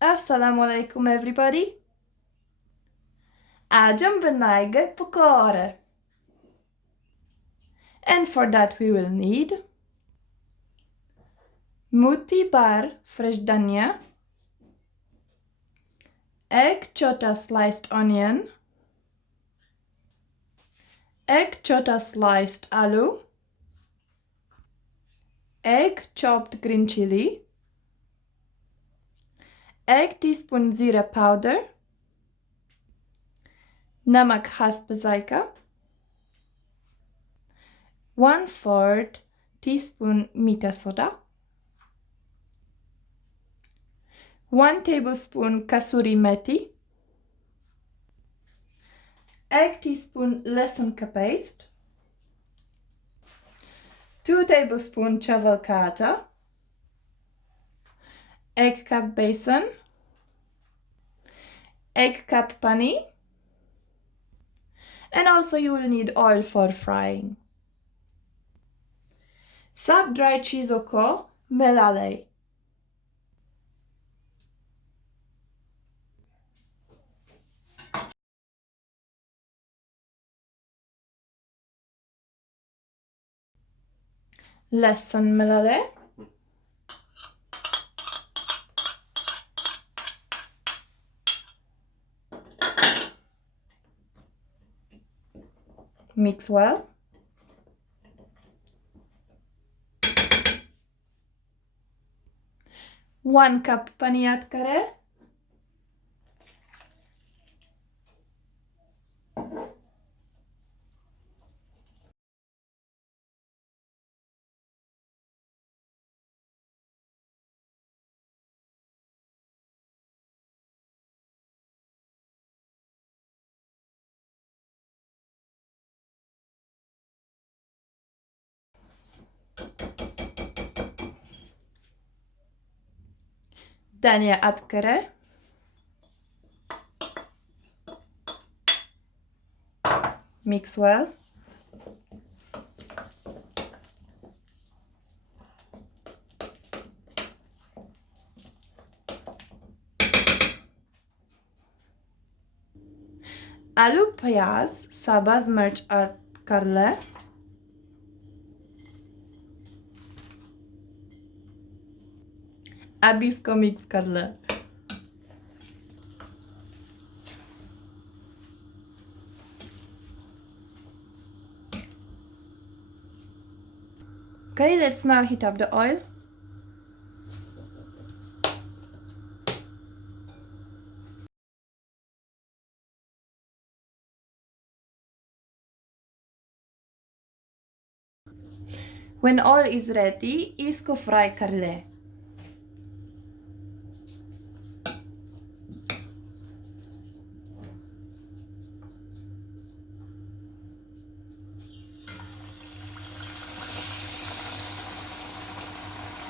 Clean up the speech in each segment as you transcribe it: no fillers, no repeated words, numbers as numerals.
Assalamu alaikum everybody. आज हम बनाएंगे पकौड़े. And for that we will need muthi bar fresh dhania, egg chota sliced onion, egg chota sliced aloo, egg chopped green chili, egg teaspoon zira powder, namak hasb zaiqa, 1/4 teaspoon meeta soda, 1 tablespoon kasuri methi, egg teaspoon lesan ka paste, 2 tablespoon chaval ka atta, egg cup besan, egg cup pani, and also you will need oil for frying. सब dry चीज़ों को मिला लें. लहसुन मिला लें. Mix well. One cup पानी add करें. धनिया ऐड करें. Mix well. आलू प्याज सब्ज मिर्च ऐड कर लें. अब इसको मिक्स कर लें. Okay, let's now heat up the oil. When oil is ready, इसको फ्राई कर लें.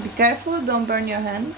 Be careful, don't burn your hand.